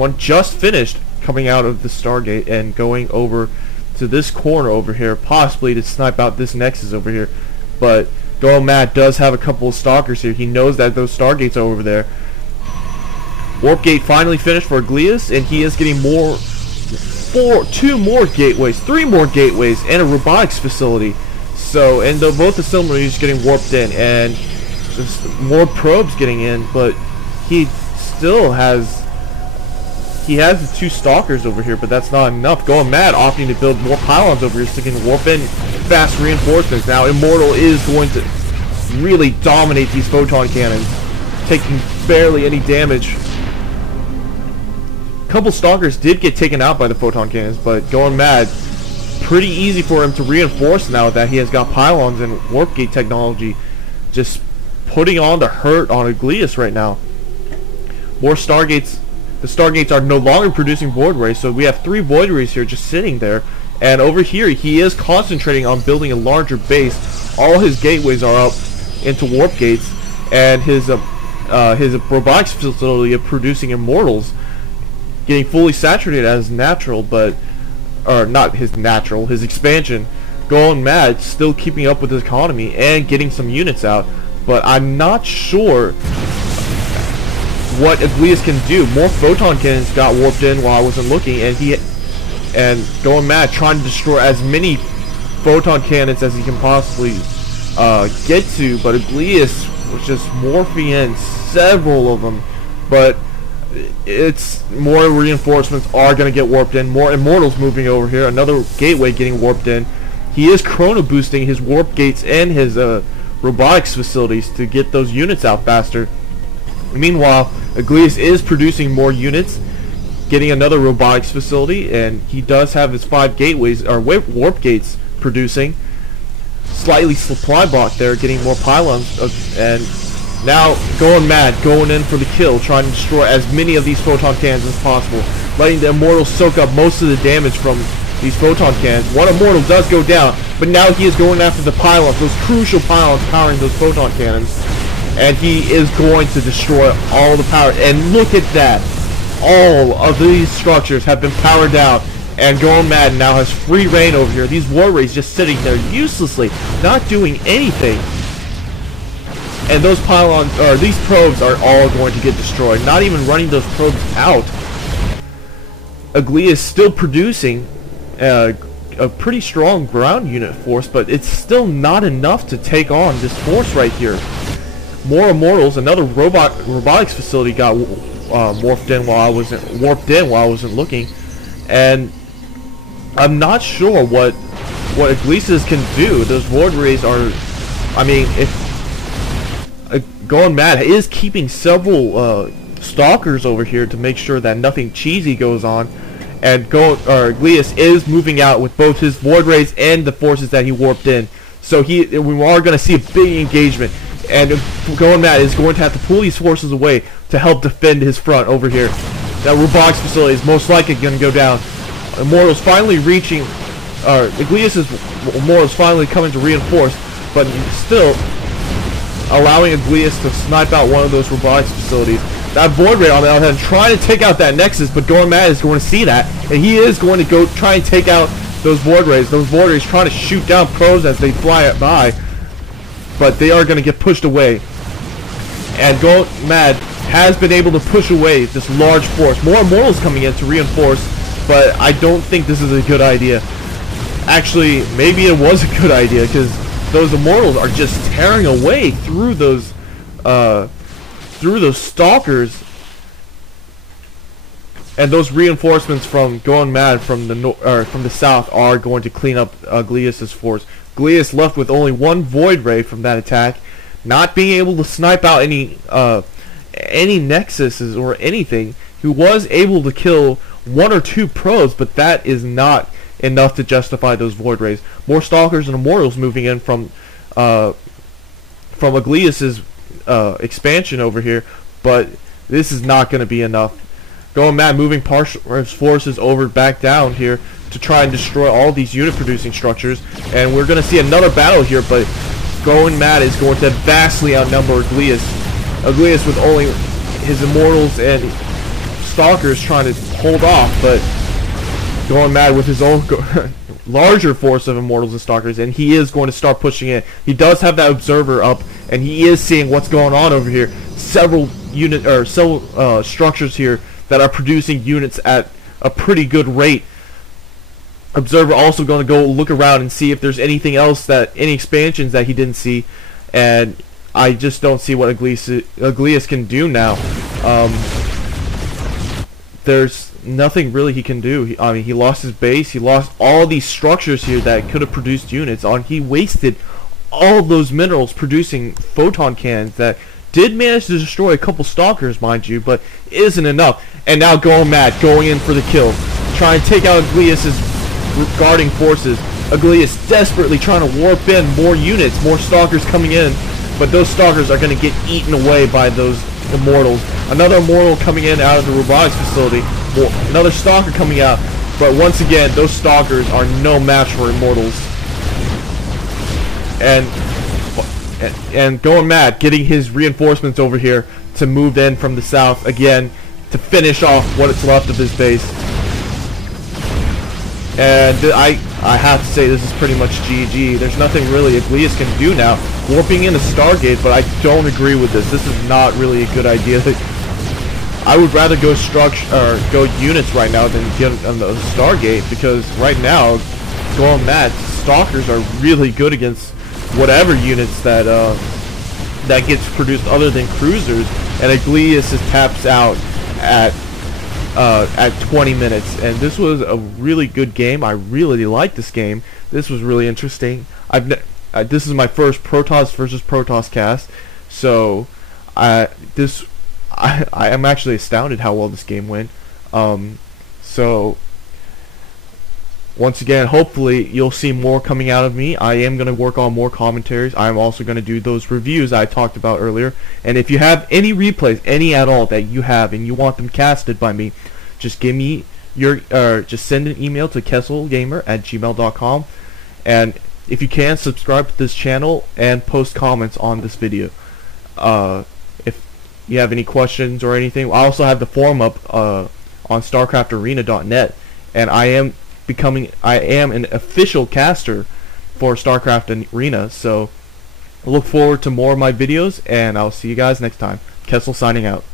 one just finished coming out of the Stargate and going over to this corner over here, possibly to snipe out this Nexus over here. But GoinMad does have a couple of stalkers here. He knows that those Stargates are over there. Warp Gate finally finished for Egleas, and he is getting two more gateways, 3 more gateways, and a robotics facility. So, and both the assemblies getting warped in, and there's more probes getting in, but he still has the 2 stalkers over here, but that's not enough. GoinMad opting to build more pylons over here so he can warp in fast reinforcements. Now Immortal is going to really dominate these photon cannons, taking barely any damage. A couple stalkers did get taken out by the photon cannons, but GoinMad, pretty easy for him to reinforce now that he has got pylons and warp gate technology, just putting on the hurt on Egleas right now. More Stargates. The Stargates are no longer producing void rays, so we have 3 void rays here just sitting there. And over here, he is concentrating on building a larger base. All his gateways are up into warp gates, and his robotics facility of producing immortals getting fully saturated as natural, but not his natural, his expansion. GoinMad still keeping up with his economy and getting some units out, but I'm not sure what Egleas can do. More photon cannons got warped in while I wasn't looking, and GoinMad trying to destroy as many photon cannons as he can possibly get to, but Egleas was just morphing in several of them. But it's more reinforcements are going to get warped in. More immortals moving over here. Another gateway getting warped in. He is chrono boosting his warp gates and his robotics facilities to get those units out faster. Meanwhile, Egleas is producing more units, getting another robotics facility, and he does have his 5 gateways or warp gates producing. Slightly supply block there, getting more pylons, and now GoinMad going in for the kill, trying to destroy as many of these photon cannons as possible, letting the Immortals soak up most of the damage from these photon cannons. One Immortal does go down, but now he is going after the pylons, those crucial pylons powering those photon cannons, and he is going to destroy all the power. And look at that, all of these structures have been powered out, and GoinMad now has free reign over here. These war rays just sitting there uselessly, not doing anything. And those pylons, or these probes, are all going to get destroyed. Not even running those probes out. Egleas is still producing a pretty strong ground unit force, but it's still not enough to take on this force right here. More immortals. Another robotics facility got warped in while I wasn't looking, and I'm not sure what Egleas can do. Those void rays are, I mean, if GoinMad is keeping several stalkers over here to make sure that nothing cheesy goes on, and Egleas is moving out with both his void rays and the forces that he warped in. So we are going to see a big engagement, and GoinMad is going to have to pull these forces away to help defend his front over here. That robotics facility is most likely going to go down. Immortals finally reaching, Egleas' Immortals finally coming to reinforce, but still allowing Egleas to snipe out one of those robotics facilities. That void ray on the other hand trying to take out that Nexus, but GoinMad is going to see that, and he is going to go try and take out those void rays. Those void rays trying to shoot down probes as they fly by, but they are going to get pushed away. And GoinMad has been able to push away this large force. More Immortals coming in to reinforce, but I don't think this is a good idea. Actually, maybe it was a good idea, because those Immortals are just tearing away through those stalkers, and those reinforcements from GoinMad from the south are going to clean up Egleas' force. Egleas left with only 1 void ray from that attack, not being able to snipe out any nexuses or anything. He was able to kill 1 or 2 probes, but that is not enough to justify those void rays. More stalkers and immortals moving in from Egleas' expansion over here, but this is not going to be enough. GoinMad moving his forces over back down here to try and destroy all these unit producing structures, and we're going to see another battle here, but GoinMad is going to vastly outnumber Egleas. Egleas with only his immortals and Stalkers trying to hold off, but GoinMad with his own larger force of Immortals and Stalkers, and he is going to start pushing it. He does have that observer up, and he is seeing what's going on over here. Several structures here that are producing units at a pretty good rate. Observer also going to go look around and see if there's anything else, any expansions that he didn't see, and I just don't see what Egleas can do now. There's nothing really he can do. I mean, he lost his base. He lost all these structures here that could have produced units. He wasted all those minerals producing photon cannons that did manage to destroy a couple Stalkers, mind you, but isn't enough. And now GoinMad going in for the kill, trying to take out Egleas' guarding forces. Egleas desperately trying to warp in more units, more Stalkers coming in, but those Stalkers are going to get eaten away by those Immortals. Another Immortal coming in out of the robotics facility. Another Stalker coming out. But once again, those Stalkers are no match for Immortals. And GoinMad getting his reinforcements over here to move in from the south again to finish off what is left of his base. And I have to say this is pretty much GG. There's nothing really Egleas can do now. Warping in a Stargate, but I don't agree with this. This is not really a good idea. I would rather go go units right now than get on the Stargate, because right now, GoinMad, Stalkers are really good against whatever units that gets produced other than cruisers, and Egleas taps out at 20 minutes. And this was a really good game. I really liked this game. This was really interesting. This is my first Protoss versus Protoss cast, so I am actually astounded how well this game went. So once again, hopefully you'll see more coming out of me. I am going to work on more commentaries. I am also going to do those reviews I talked about earlier. And if you have any replays, any at all that you have, and you want them casted by me, just give me just send an email to KeSlGamer@gmail.com, and if you can, subscribe to this channel and post comments on this video. If you have any questions or anything, I also have the forum up on StarCraftArena.net, and I am an official caster for StarCraft Arena. So look forward to more of my videos, and I'll see you guys next time. KeSl signing out.